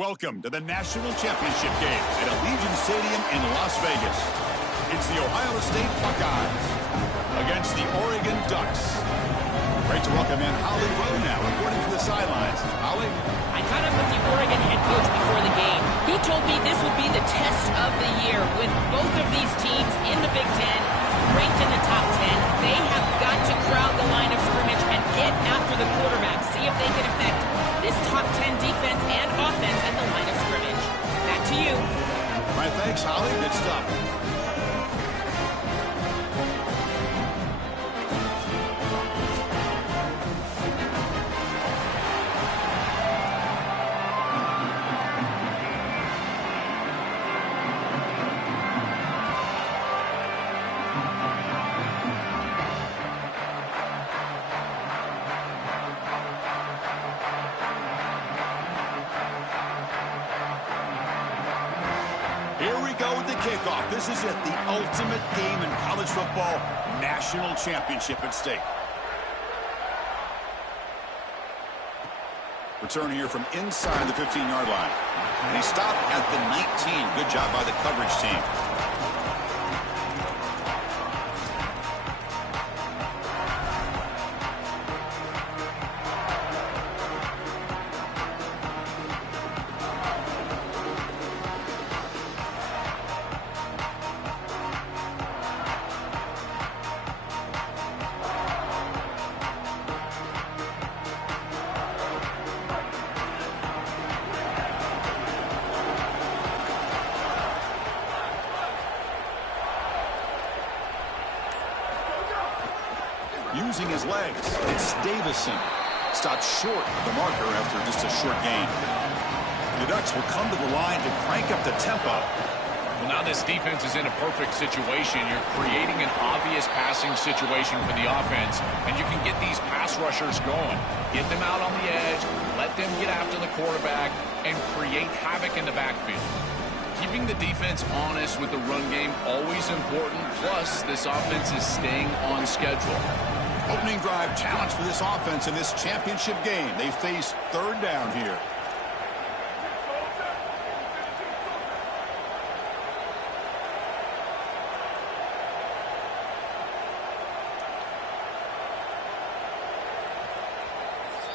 Welcome to the National Championship game at Allegiant Stadium in Las Vegas. It's the Ohio State Buckeyes against the Oregon Ducks. Great to welcome in Holly Rowe now, reporting from the sidelines. Holly? I caught up with the Oregon head coach before the game. He told me this would be the test of the year with both of these teams in the Big Ten, ranked in the top 10. They have got to crowd the line of scrimmage and get after the quarterback, see if they can affect this top 10 defense and offense at the line of scrimmage. Back to you. All right, thanks, Holly. Good stuff. Kickoff. This is it, the ultimate game in college football, national championship at stake. Return here from inside the 15-yard line. And he stopped at the 19. Good job by the coverage team. Using his legs, it's Davison. Stopped short of the marker after just a short gain. The Ducks will come to the line to crank up the tempo. Well, now this defense is in a perfect situation. You're creating an obvious passing situation for the offense, and you can get these pass rushers going. Get them out on the edge, let them get after the quarterback, and create havoc in the backfield. Keeping the defense honest with the run game, always important. Plus, this offense is staying on schedule. Opening drive challenge for this offense in this championship game. They face third down here.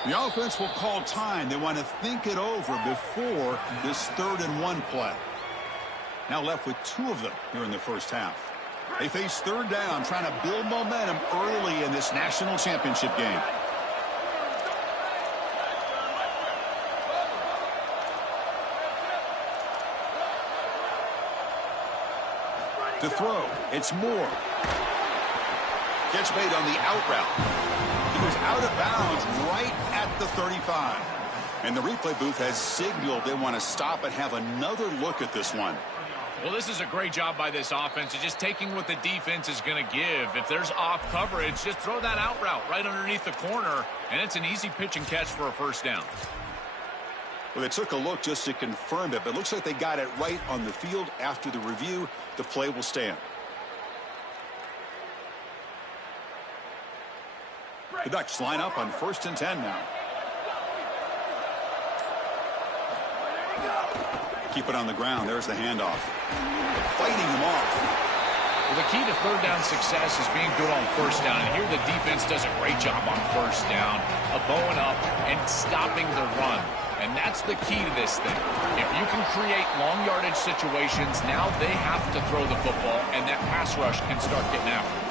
The offense will call time. They want to think it over before this 3rd-and-1 play. Now left with 2 of them here in the first half. They face third down, trying to build momentum early in this national championship game. To throw, it's Moore. Catch made on the out route. He was out of bounds right at the 35. And the replay booth has signaled they want to stop and have another look at this one. Well, this is a great job by this offense. It's just taking what the defense is going to give. If there's off coverage, just throw that out route right underneath the corner, and it's an easy pitch and catch for a first down. Well, they took a look just to confirm it, but it looks like they got it right on the field. After the review, the play will stand. The Ducks line up on 1st and 10 now. Keep it on the ground. There's the handoff. Fighting him off. Well, the key to third down success is being good on first down. And here the defense does a great job on first down, bowing up and stopping the run. And that's the key to this thing. If you can create long yardage situations, now they have to throw the football, and that pass rush can start getting after it.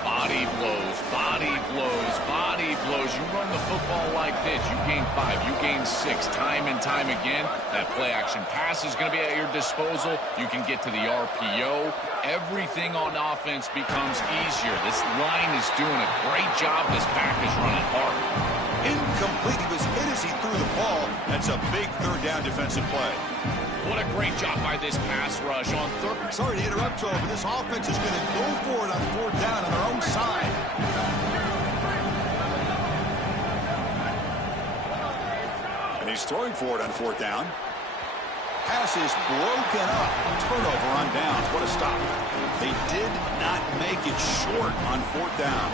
Body blows, body blows, body blows. You run the football like this, you gain 5, you gain 6, time and time again. That play action pass is going to be at your disposal. You can get to the RPO. Everything on offense becomes easier. This line is doing a great job. This back is running hard. Incomplete. He was hit as he threw the ball. That's a big third down defensive play. What a great job by this pass rush on third. Sorry to interrupt, Joe, but this offense is going to go for it on 4th down on their own side. And he's throwing for it on 4th down. Pass is broken up. Turnover on downs. What a stop. They did not make it short on 4th down.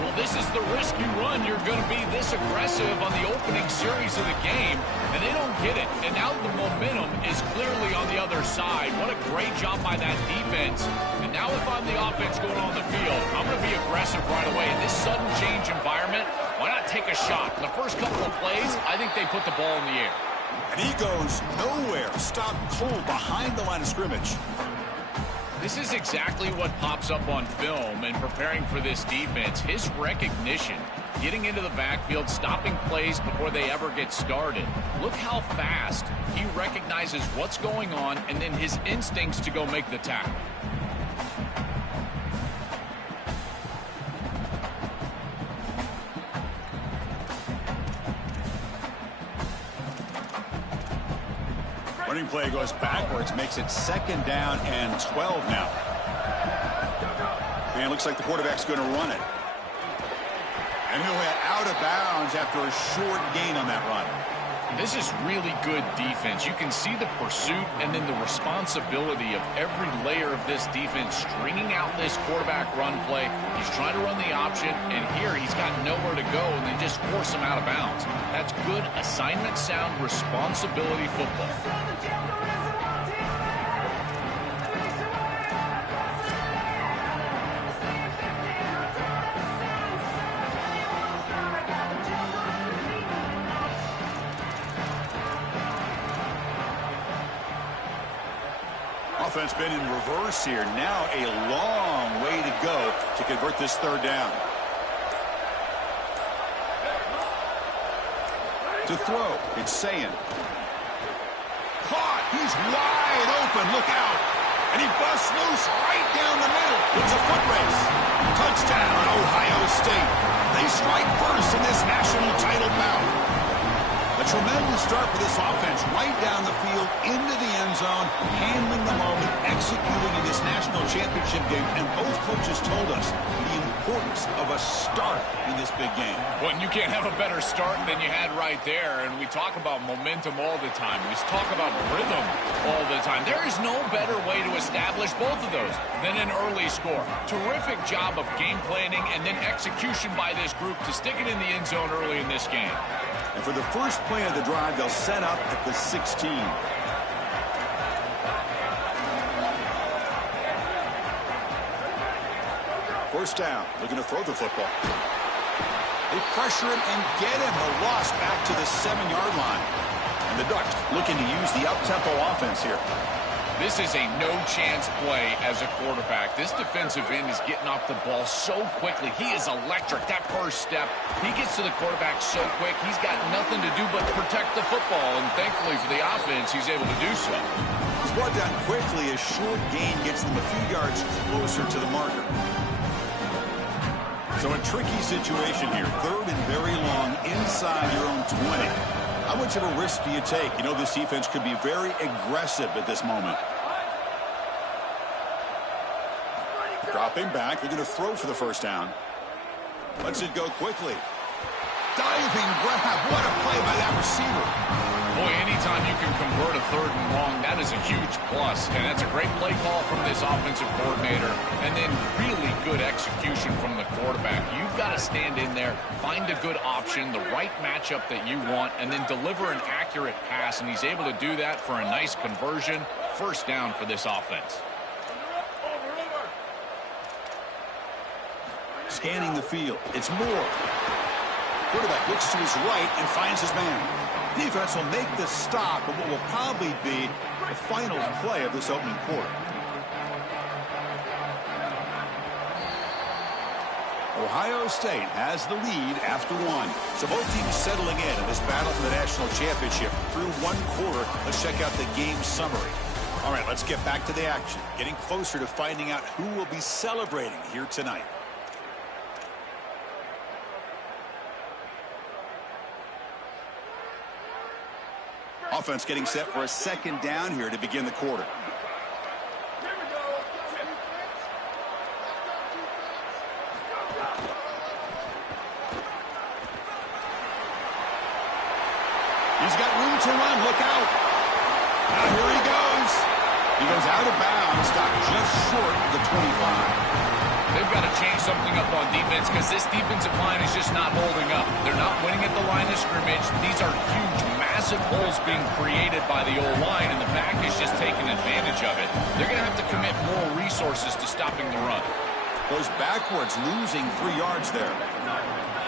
Well, this is the risk you run. You're going to be this aggressive on the opening series of the game, and they don't get it. And now the momentum is clearly on the other side. What a great job by that defense. And now if I'm the offense going on the field, I'm going to be aggressive right away. In this sudden change environment, why not take a shot? In the first couple of plays, I think they put the ball in the air. And he goes nowhere. Stopped cold behind the line of scrimmage. This is exactly what pops up on film and preparing for this defense. His recognition, getting into the backfield, stopping plays before they ever get started. Look how fast he recognizes what's going on and then his instincts to go make the tackle. Running play goes backwards, makes it 2nd down and 12 now. And it looks like the quarterback's going to run it. And he'll head out of bounds after a short gain on that run. This is really good defense. You can see the pursuit and then the responsibility of every layer of this defense stringing out this quarterback run play. He's trying to run the option, and here he's got nowhere to go, and they just force him out of bounds. That's good assignment sound responsibility football. Offense been in reverse here. Now a long way to go to convert this 3rd down. To throw, it's Sayin. Caught. He's wide open. Look out. And he busts loose right down the middle. It's a foot race. Touchdown, Ohio State. They strike first in this national title bout. A tremendous start for this offense, right down the field, into the end zone, handling the moment, executing in this national championship game. And both coaches told us the importance of a start in this big game. Well, and you can't have a better start than you had right there. And we talk about momentum all the time. We talk about rhythm all the time. There is no better way to establish both of those than an early score. Terrific job of game planning and then execution by this group to stick it in the end zone early in this game. And for the first play of the drive, they'll set up at the 16. First down, looking to throw the football. They pressure him and get him. A loss back to the 7-yard line. And the Ducks looking to use the up-tempo offense here. This is a no-chance play as a quarterback. This defensive end is getting off the ball so quickly. He is electric. That first step, he gets to the quarterback so quick. He's got nothing to do but protect the football, and thankfully for the offense, he's able to do so. He's brought down quickly. A short gain gets them a few yards closer to the marker. So a tricky situation here. 3rd and very long inside your own 20. How much of a risk do you take? You know, this defense could be very aggressive at this moment. Dropping back, they're going to throw for the first down. Lets it go quickly. Diving grab. What a play by that receiver. Boy, anytime you can convert a 3rd and long, that is a huge plus. And that's a great play call from this offensive coordinator. And then really good execution from the quarterback. You've got to stand in there, find a good option, the right matchup that you want, and then deliver an accurate pass. And he's able to do that for a nice conversion. First down for this offense. Scanning the field. It's Moore. Quarterback looks to his right and finds his man. Defense will make the stop of what will probably be the final play of this opening quarter. Ohio State has the lead after 1. So both teams settling in this battle for the national championship through 1 quarter. Let's check out the game summary. All right, let's get back to the action. Getting closer to finding out who will be celebrating here tonight. Offense getting set for a 2nd down here to begin the quarter. He's got room to run. Look out. Now here he goes. He goes out of bounds, stopped just short of the 25. They've got to change something up on defense because this defensive line is just not holding up. They're not winning at the line of scrimmage. These are huge, massive holes being created by the O-line, and the back is just taking advantage of it. They're going to have to commit more resources to stopping the run. Goes backwards, losing 3 yards there.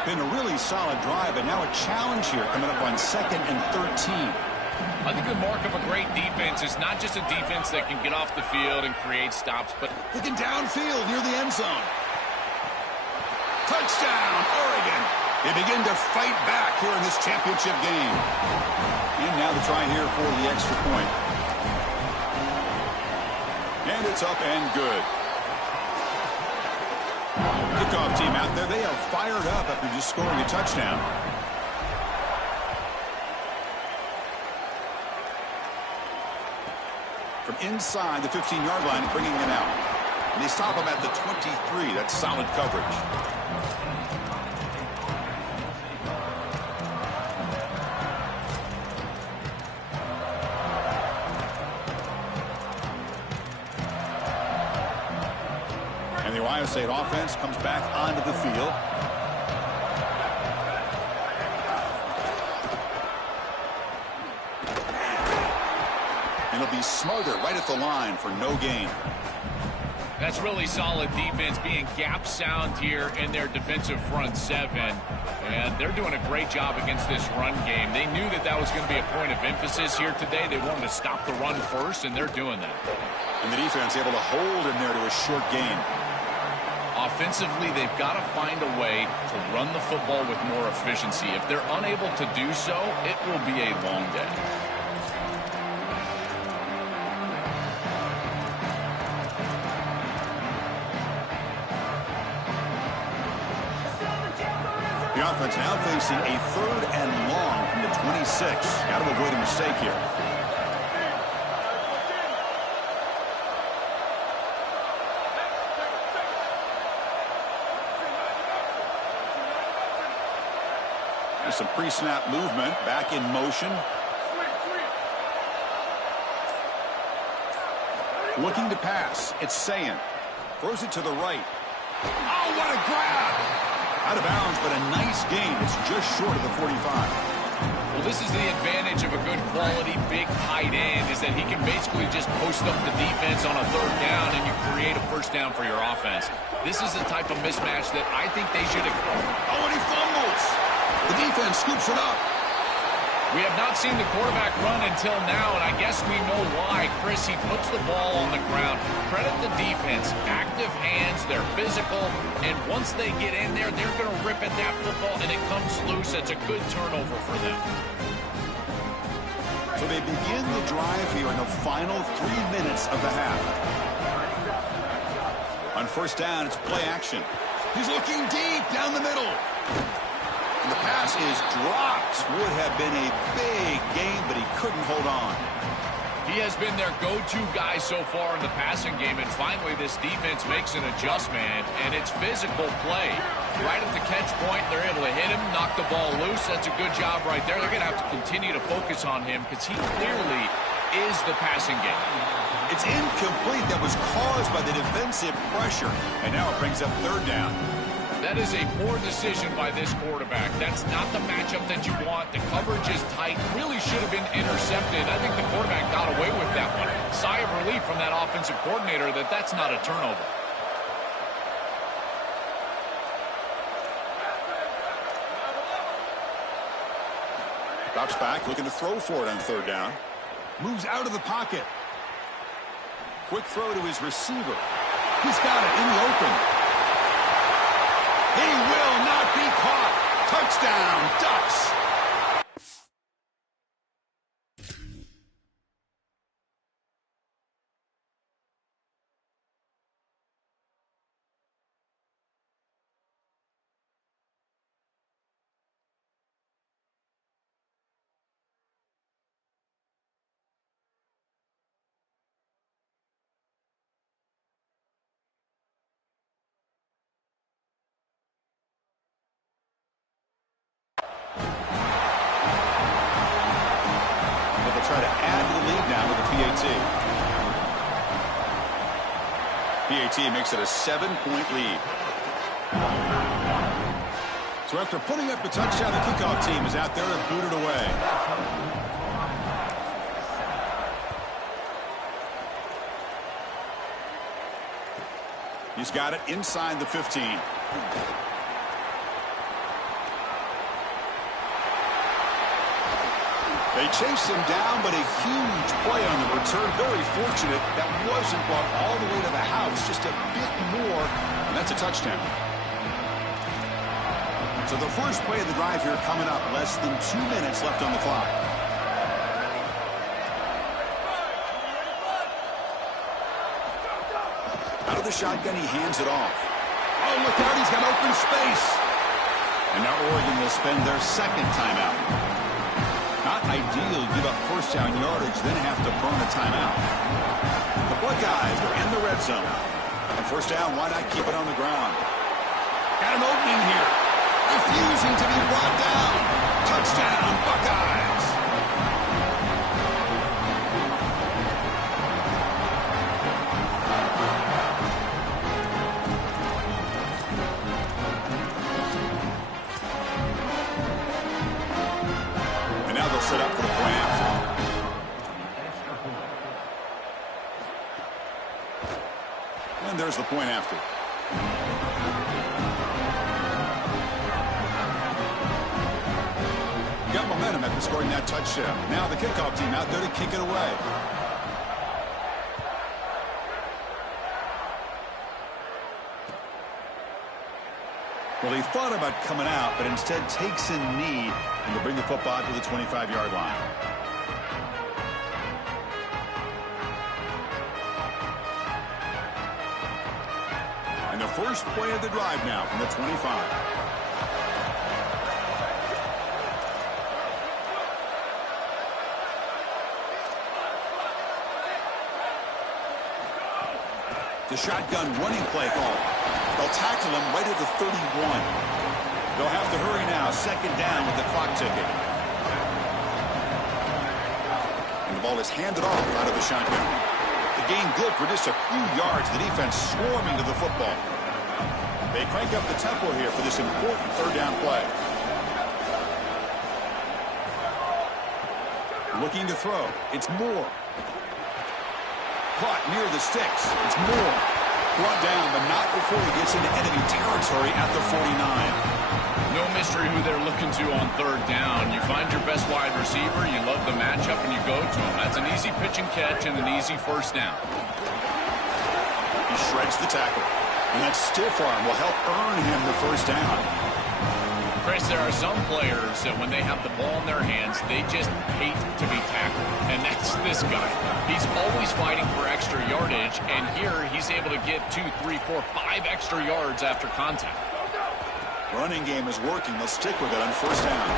Been a really solid drive, and now a challenge here coming up on 2nd and 13. I think the mark of a great defense is not just a defense that can get off the field and create stops, but looking downfield near the end zone. Touchdown, Oregon. They begin to fight back here in this championship game. And now the try here for the extra point. And it's up and good. Kickoff team out there, they are fired up after just scoring a touchdown. From inside the 15-yard line, bringing it out. And they stop him at the 23. That's solid coverage. And the Ohio State offense comes back onto the field. And it'll be Smother right at the line for no gain. That's really solid defense, being gap sound here in their defensive front 7. And they're doing a great job against this run game. They knew that that was going to be a point of emphasis here today. They wanted to stop the run first, and they're doing that. And the defense able to hold him there to a short gain. Offensively, they've got to find a way to run the football with more efficiency. If they're unable to do so, it will be a long day. The offense now facing a 3rd and long from the 26. Got to avoid a mistake here. There's some pre-snap movement, back in motion. Looking to pass. It's Sayin. Throws it to the right. Oh, what a grab! Out of bounds, but a nice gain. It's just short of the 45. Well, this is the advantage of a good quality big tight end, is that he can basically just post up the defense on a 3rd down and you create a 1st down for your offense. This is the type of mismatch that I think they should have. Oh, and he fumbles. The defense scoops it up. We have not seen the quarterback run until now, and I guess we know why. Chris, he puts the ball on the ground. Credit the defense. Active hands, they're physical, and once they get in there, they're going to rip at that football, and it comes loose. It's a good turnover for them. So they begin the drive here in the final 3 minutes of the half. On 1st down, it's play action. He's looking deep down the middle. And the pass is dropped. Would have been a big gain, but he couldn't hold on. He has been their go-to guy so far in the passing game, and finally this defense makes an adjustment, and it's physical play. Right at the catch point, they're able to hit him, knock the ball loose. That's a good job right there. They're going to have to continue to focus on him because he clearly is the passing game. It's incomplete. That was caused by the defensive pressure, and now it brings up 3rd down. That is a poor decision by this quarterback. That's not the matchup that you want. The coverage is tight. Really should have been intercepted. I think the quarterback got away with that one. Sigh of relief from that offensive coordinator that that's not a turnover. Drops back, looking to throw for it on 3rd down. Moves out of the pocket. Quick throw to his receiver. He's got it in the open. He will not be caught. Touchdown, Ducks. PAT makes it a 7-point lead. So after putting up a touchdown, the kickoff team is out there to boot it away. He's got it inside the 15. They chase him down, but a huge play on the return. Very fortunate that wasn't brought all the way to the house, just a bit more, and that's a touchdown. So the first play of the drive here coming up, less than 2 minutes left on the clock. Out of the shotgun, he hands it off. Oh, look out, he's got open space. And now Oregon will spend their second timeout. Not ideal to give up first down yardage, then have to burn a timeout. The Buckeyes are in the red zone. And first down, why not keep it on the ground? Got an opening here. Refusing to be brought down. Touchdown, Buckeyes. Set up for the point after. And there's the point after. Got momentum after scoring that touchdown. Now the kickoff team out there to kick it away. Well, he thought about coming out, but instead takes a knee and will bring the football to the 25-yard line. And the first play of the drive now from the 25. The shotgun running play call. They'll tackle him right at the 31. They'll have to hurry now. Second down with the clock ticking. And the ball is handed off out of the shotgun. The gain good for just a few yards. The defense swarming to the football. They crank up the tempo here for this important third down play. Looking to throw. It's Moore. Caught near the sticks. It's Moore. Brought down, but not before he gets into enemy territory at the 49. No mystery who they're looking to on third down. You find your best wide receiver, you love the matchup, and you go to him. That's an easy pitch and catch and an easy first down. He shreds the tackle. And that stiff arm will help earn him the first down. Chris, there are some players that when they have the ball in their hands, they just hate to be tackled. And that's this guy. He's always fighting for extra yardage, and here he's able to get 2, 3, 4, 5 extra yards after contact. Running game is working. They'll stick with it on first down.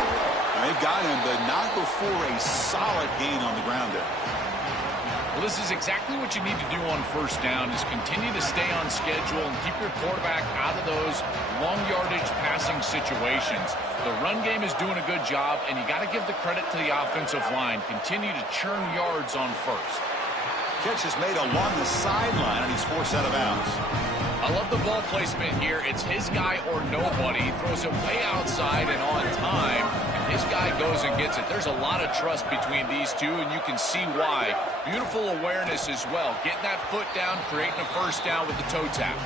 And they've got him, but not before a solid gain on the ground there. Well, this is exactly what you need to do on first down, is continue to stay on schedule and keep your quarterback out of those long yardage passing situations. The run game is doing a good job, and you got to give the credit to the offensive line. Continue to churn yards on first. Catch is made along the sideline, and he's forced out of bounds. I love the ball placement here. It's his guy or nobody. He throws it way outside and on time, and his guy goes and gets it. There's a lot of trust between these two, and you can see why. Beautiful awareness as well. Getting that foot down, creating a first down with the toe tap.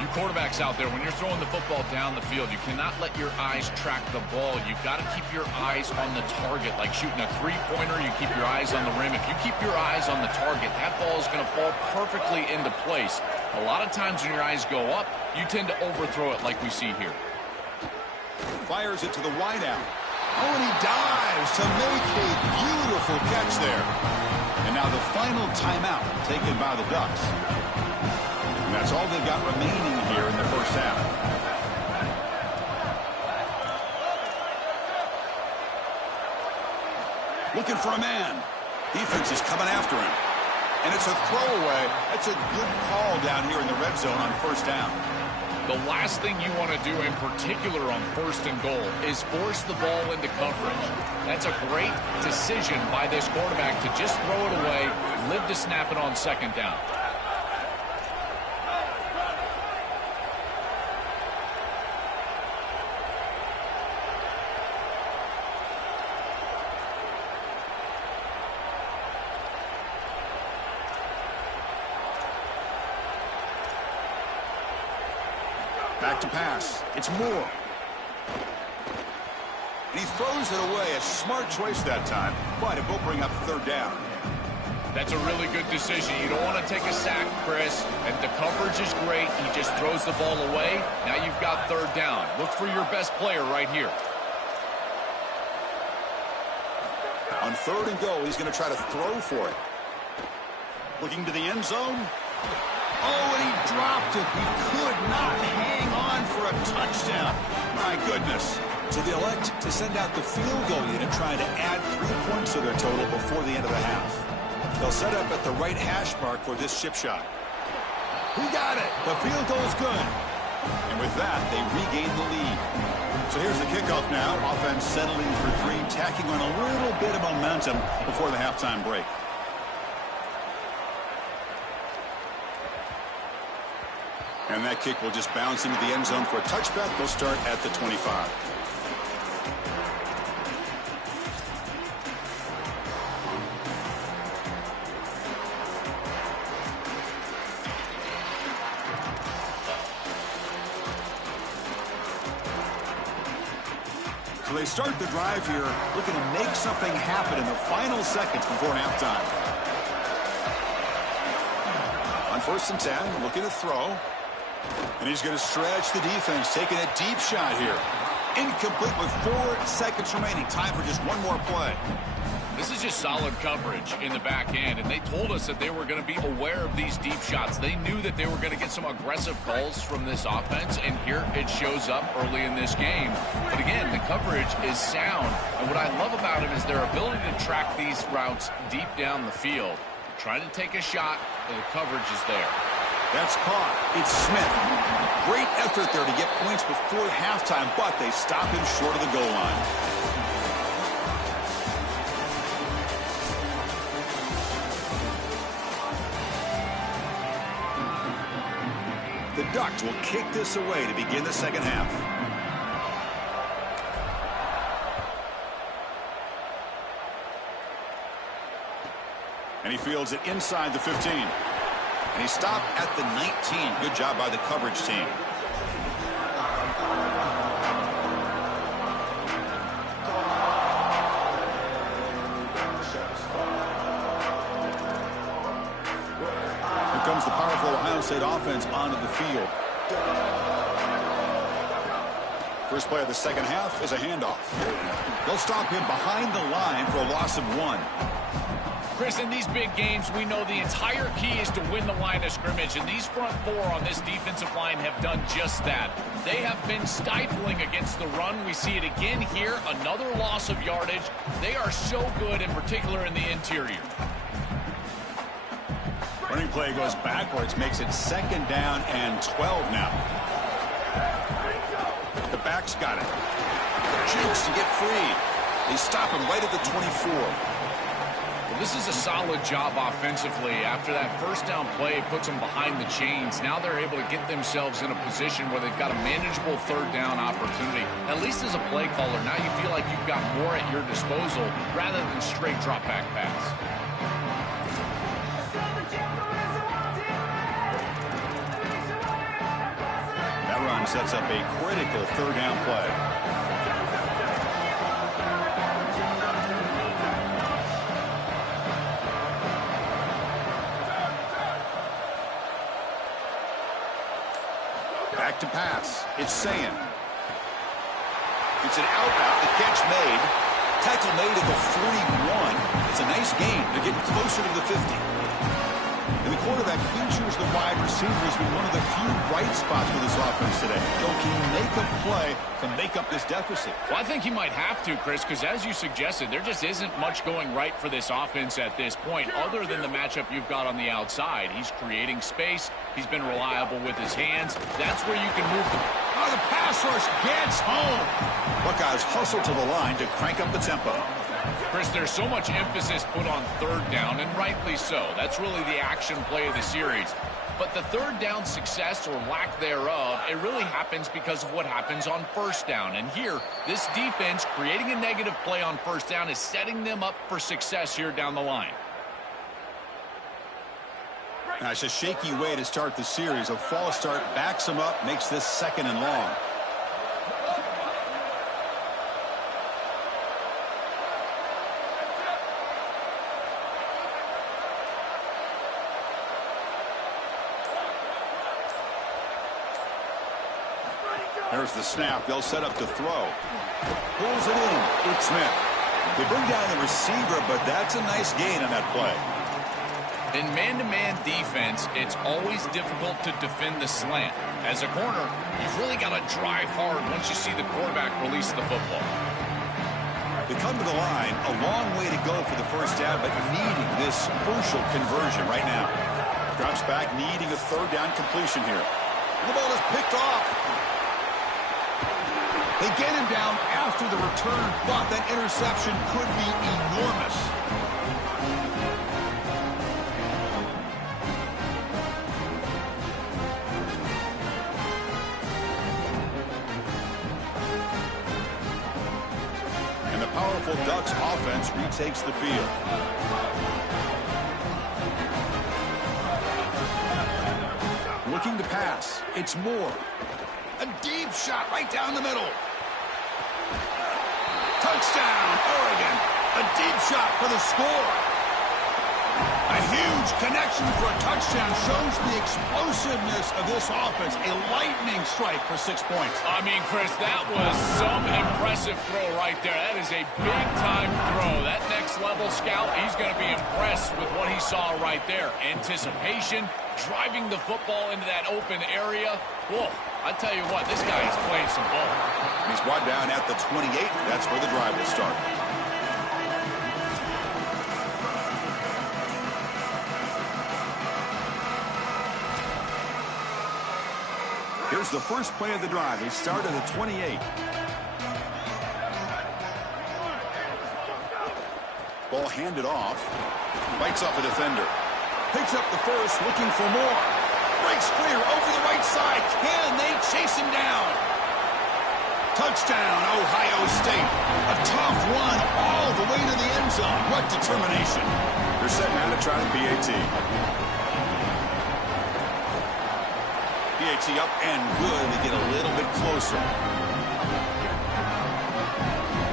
You quarterbacks out there, when you're throwing the football down the field, you cannot let your eyes track the ball. You've got to keep your eyes on the target. Like shooting a three-pointer, you keep your eyes on the rim. If you keep your eyes on the target, that ball is going to fall perfectly into place. A lot of times when your eyes go up, you tend to overthrow it like we see here. Fires it to the wideout. Oh, and he dives to make a beautiful catch there. And now the final timeout taken by the Ducks. And that's all they've got remaining here in the first half. Looking for a man. Defense is coming after him. And it's a throwaway. That's a good call down here in the red zone on first down. The last thing you want to do in particular on first and goal is force the ball into coverage. That's a great decision by this quarterback to just throw it away, live to snap it on second down. Back to pass. It's Moore. And he throws it away. A smart choice that time, but it will bring up third down. That's a really good decision. You don't want to take a sack, Chris, and the coverage is great. He just throws the ball away. Now you've got third down. Look for your best player right here. On third and goal, he's going to try to throw for it. Looking to the end zone. Oh, and he dropped it. He could not hang on for a touchdown. My goodness. So they elect to send out the field goal unit, trying to add 3 points to their total before the end of the half. They'll set up at the right hash mark for this chip shot. He got it. The field goal is good. And with that, they regain the lead. So here's the kickoff now. Offense settling for 3, tacking on a little bit of momentum before the halftime break. And that kick will just bounce into the end zone for a touchback. They'll start at the 25. So they start the drive here, looking to make something happen in the final seconds before halftime. On 1st and 10, looking to throw. And he's going to stretch the defense, taking a deep shot here. Incomplete with 4 seconds remaining. Time for just one more play. This is just solid coverage in the back end, and they told us that they were going to be aware of these deep shots. They knew that they were going to get some aggressive calls from this offense, and here it shows up early in this game. But again, the coverage is sound, and what I love about them is their ability to track these routes deep down the field. Trying to take a shot, but the coverage is there. That's caught. It's Smith. Great effort there to get points before halftime, but they stop him short of the goal line. The Ducks will kick this away to begin the second half. And he fields it inside the 15. And he stopped at the 19. Good job by the coverage team. Here comes the powerful Ohio State offense onto the field. First play of the second half is a handoff. They'll stop him behind the line for a loss of 1. Chris, in these big games, we know the entire key is to win the line of scrimmage, and these front 4 on this defensive line have done just that. They have been stifling against the run. We see it again here, another loss of yardage. They are so good, in particular in the interior. Running play goes backwards, makes it 2nd down and 12 now. The back's got it. Jukes to get free. They stop him right at the 24. Well, this is a solid job offensively. After that first down play, it puts them behind the chains. Now they're able to get themselves in a position where they've got a manageable 3rd down opportunity. At least as a play caller, now you feel like you've got more at your disposal rather than straight drop back pass. That run sets up a critical 3rd down play. Back to pass. It's Sayan. It's an out route. The catch made. Tackle made at the 41. It's a nice gain. They're getting closer to the 50. And the quarterback features the wide receiver as being one of the few bright spots with this offense today. So can he make a play to make up this deficit? Well, I think he might have to, Chris, because as you suggested, there just isn't much going right for this offense at this point other than the matchup you've got on the outside. He's creating space. He's been reliable with his hands. That's where you can move the... Oh, the pass rush gets home. Buckeyes hustle to the line to crank up the tempo. Chris, there's so much emphasis put on 3rd down, and rightly so. That's really the action play of the series. But the 3rd down success or lack thereof, it really happens because of what happens on 1st down. And here, this defense creating a negative play on 1st down is setting them up for success here down the line. That's a shaky way to start the series. A false start backs him up, makes this 2nd and long. There's the snap. They'll set up to throw. Pulls it in. It's Smith. They bring down the receiver, but that's a nice gain on that play. In man-to-man defense, it's always difficult to defend the slant. As a corner, you've really got to drive hard once you see the quarterback release the football. They come to the line, a long way to go for the first down, but needing this crucial conversion right now. Drops back, needing a 3rd down completion here. The ball is picked off. They get him down after the return, but that interception could be enormous. And the powerful Ducks offense retakes the field. Looking to pass. It's Moore. A deep shot right down the middle. Touchdown, Oregon. A deep shot for the score. A huge connection for a touchdown shows the explosiveness of this offense. A lightning strike for 6 points. I mean, Chris, that was some impressive throw right there. That is a big-time throw. That next-level scout, he's going to be impressed with what he saw right there. Anticipation, driving the football into that open area. Whoa, I tell you what, this guy is playing some ball. He's brought down at the 28. That's where the drive will start. Here's the first play of the drive. They start at the 28. Ball handed off. Bites off a defender. Picks up the first, looking for more. Breaks clear over the right side. Can they chase him down? Touchdown, Ohio State. A tough run all the way to the end zone. What determination. They're setting out to try the PAT. PAT up and good. They get a little bit closer.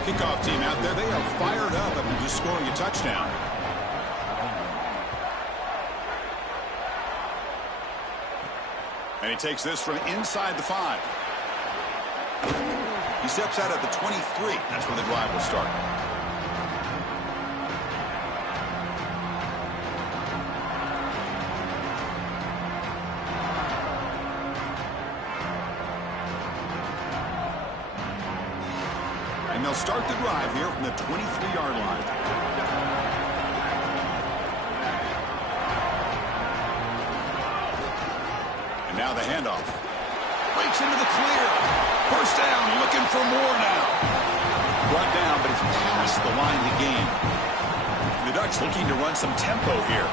Kickoff team out there. They are fired up after just scoring a touchdown. And he takes this from inside the 5. He steps out at the 23. That's where the drive will start. And they'll start the drive here from the 23-yard line. And now the handoff. Breaks into the clear. First down, looking for more now. Brought down, but it's past the line to gain. The Ducks looking to run some tempo here.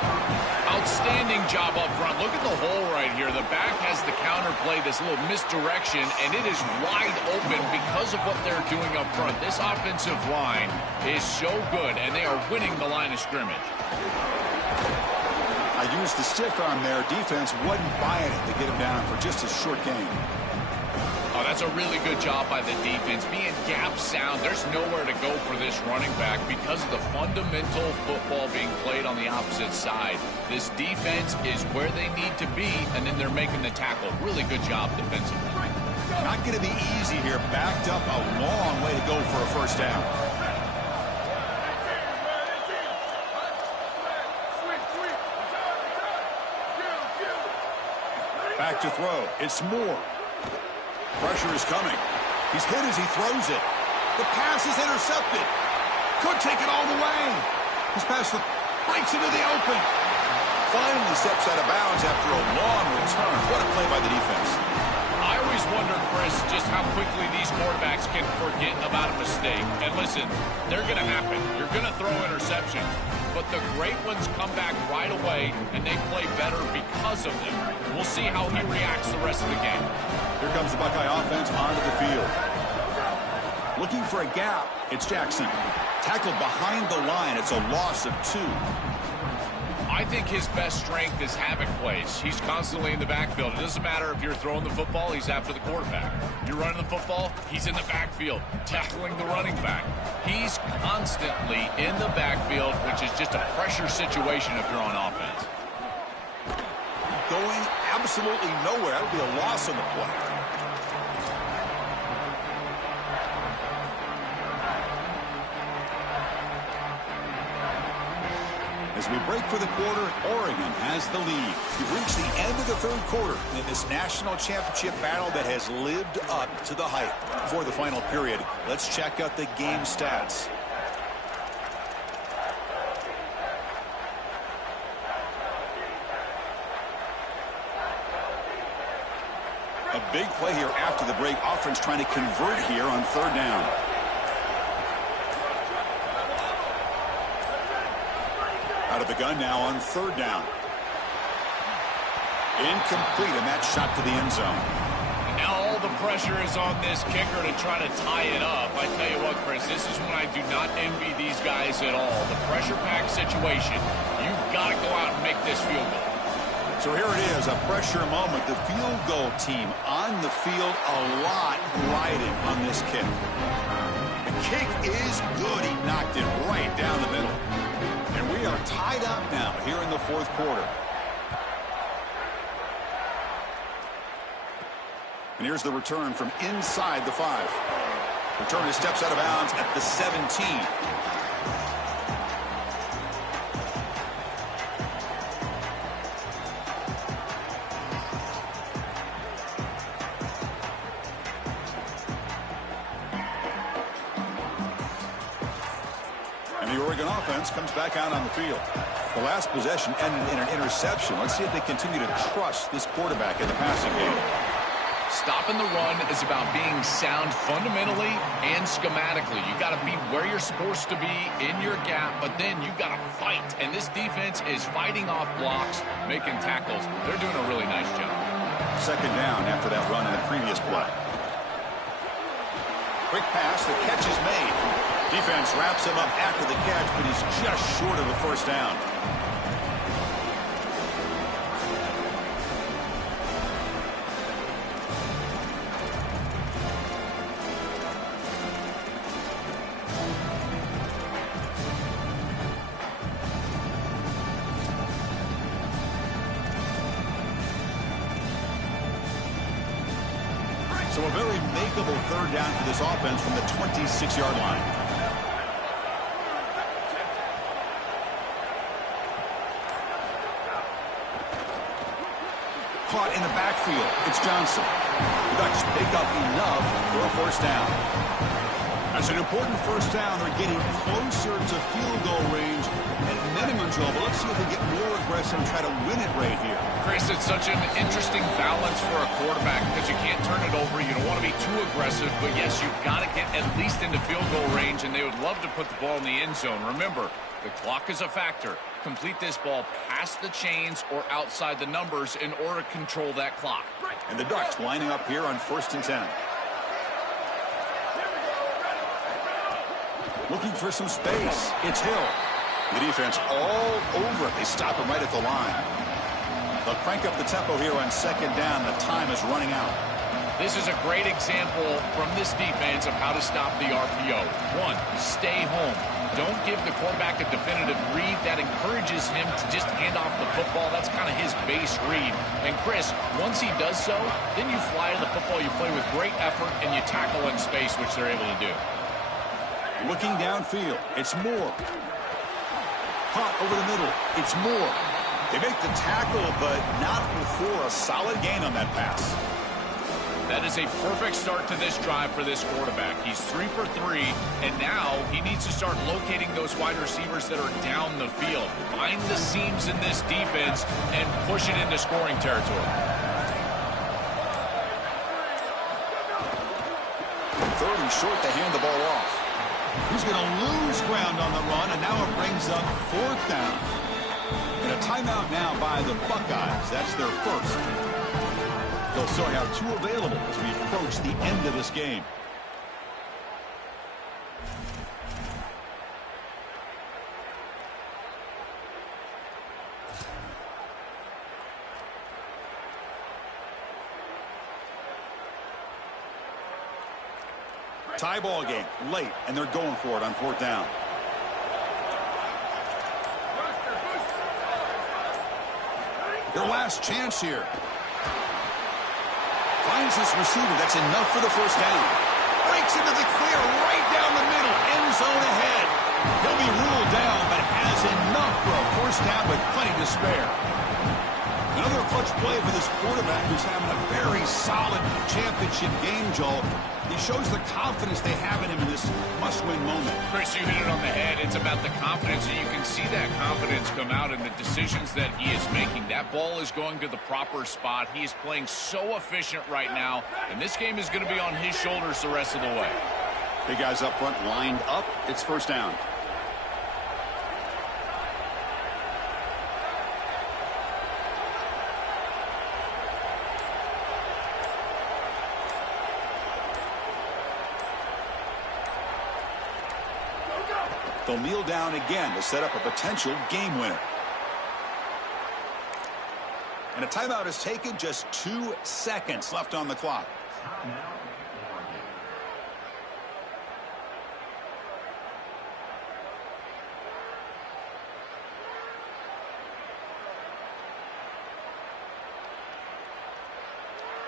Outstanding job up front. Look at the hole right here. The back has the counter play, this little misdirection, and it is wide open because of what they're doing up front. This offensive line is so good, and they are winning the line of scrimmage. I used the stiff arm there. Defense wasn't buying it to get him down for just a short gain. Oh, that's a really good job by the defense. Being gap sound, there's nowhere to go for this running back because of the fundamental football being played on the opposite side. This defense is where they need to be, and then they're making the tackle. Really good job defensively. Not going to be easy here. Backed up a long way to go for a first down. Back to throw. It's Moore. Pressure is coming. He's hit as he throws it. The pass is intercepted. Could take it all the way. He's past the... breaks into the open. Finally steps out of bounds after a long return. What a play by the defense. I always wonder, Chris, just how quickly these quarterbacks can forget about a mistake. And listen, they're going to happen. You're going to throw interceptions. But the great ones come back right away, and they play better because of them. We'll see how he reacts the rest of the game. Here comes the Buckeye offense onto the field. Looking for a gap. It's Jackson. Tackled behind the line. It's a loss of 2. I think his best strength is havoc plays. He's constantly in the backfield. It doesn't matter if you're throwing the football, he's after the quarterback. You're running the football, he's in the backfield, tackling the running back. He's constantly in the backfield, which is just a pressure situation if you're on offense. Going absolutely nowhere. That would be a loss on the play. As we break for the quarter, Oregon has the lead. We've reached the end of the third quarter in this national championship battle that has lived up to the hype. Before the final period, let's check out the game stats. A big play here after the break. Offense trying to convert here on third down. Out of the gun now on third down. Incomplete, and that shot to the end zone. Now all the pressure is on this kicker to try to tie it up. I tell you what, Chris, this is when I do not envy these guys at all. The pressure-packed situation. You've got to go out and make this field goal. So here it is, a pressure moment. The field goal team on the field, a lot riding on this kick. The kick is good. He knocked it right down the middle. And we are tied up now here in the fourth quarter. And here's the return from inside the 5. Return his steps out of bounds at the 17. The Oregon offense comes back out on the field. The last possession ended in an interception. Let's see if they continue to trust this quarterback in the passing game. Stopping the run is about being sound fundamentally and schematically. You got to be where you're supposed to be in your gap, but then you got to fight. And this defense is fighting off blocks, making tackles. They're doing a really nice job. Second down after that run in the previous play. Quick pass, the catch is made. Defense wraps him up after the catch, but he's just short of the first down. So a very makeable third down for this offense from the 26-yard line. Caught in the backfield. It's Johnson. The Ducks pick up enough for a first down. That's an important first down. They're getting closer to field goal range at minimum trouble. Let's see if they get more aggressive and try to win it right here. Chris, it's such an interesting balance for a quarterback because you can't turn it over. You don't want to be too aggressive, but yes, you've got to get at least into field goal range, and they would love to put the ball in the end zone. Remember, the clock is a factor. Complete this ball past the chains or outside the numbers in order to control that clock. And the Ducks lining up here on 1st and 10. Looking for some space. It's Hill. The defense all over it. They stop him right at the line. They'll crank up the tempo here on second down. The time is running out. This is a great example from this defense of how to stop the RPO. 1, stay home. Don't give the quarterback a definitive read. That encourages him to just hand off the football. That's kind of his base read. And Chris, once he does so, then you fly to the football. You play with great effort, and you tackle in space, which they're able to do. Looking downfield, it's Moore. Caught over the middle, it's Moore. They make the tackle, but not before a solid gain on that pass. That is a perfect start to this drive for this quarterback. He's 3 for 3, and now he needs to start locating those wide receivers that are down the field. Find the seams in this defense and push it into scoring territory. Third and short to hand the ball off. He's going to lose ground on the run, and now it brings up 4th down. And a timeout now by the Buckeyes. That's their first. They'll still have 2 available as we approach the end of this game. Tie ball game late, and they're going for it on 4th down. Their last chance here. Finds this receiver. That's enough for the 1st down. Breaks into the clear right down the middle. End zone ahead. He'll be ruled down, but has enough for a 1st down with plenty to spare. Another clutch play for this quarterback who's having a very solid championship game, Joel. He shows the confidence they have in him in this must-win moment. Chris, you hit it on the head. It's about the confidence, and you can see that confidence come out in the decisions that he is making. That ball is going to the proper spot. He is playing so efficient right now, and this game is going to be on his shoulders the rest of the way. Big guys up front lined up. It's 1st down. They'll kneel down again to set up a potential game winner. And a timeout is taken. Just 2 seconds left on the clock.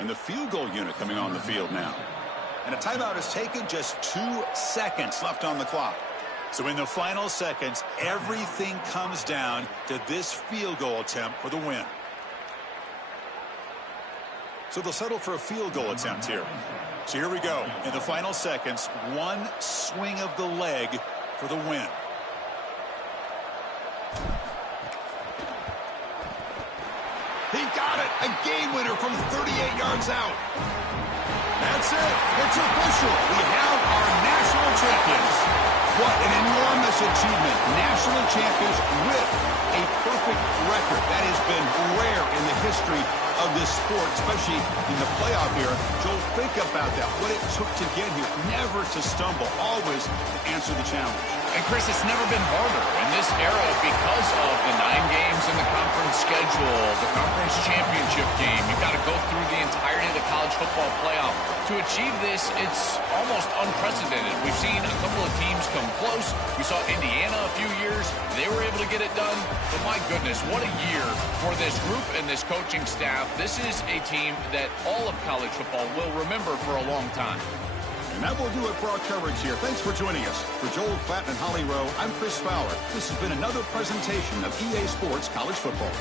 And the field goal unit coming on the field now. And a timeout is taken. Just 2 seconds left on the clock. So in the final seconds, everything comes down to this field goal attempt for the win. So they'll settle for a field goal attempt here. So here we go. In the final seconds, one swing of the leg for the win. He got it. A game winner from 38 yards out. That's it. It's official. We have our national champions. What an enormous achievement. National champions with a perfect record. That has been rare in the history of this sport, especially in the playoff era. Joel, think about that. What it took to get here. Never to stumble. Always to answer the challenge. And, Chris, it's never been harder in this era because of the 9 games in the conference schedule, the conference championship game. You've got to go through the entirety of the college football playoff. To achieve this, it's almost unprecedented. We've seen a couple of teams come close. We saw Indiana a few years. They were able to get it done. But, my goodness, what a year for this group and this coaching staff. This is a team that all of college football will remember for a long time. And that will do it for our coverage here. Thanks for joining us. For Joel Klatt and Holly Rowe, I'm Chris Fowler. This has been another presentation of EA Sports College Football.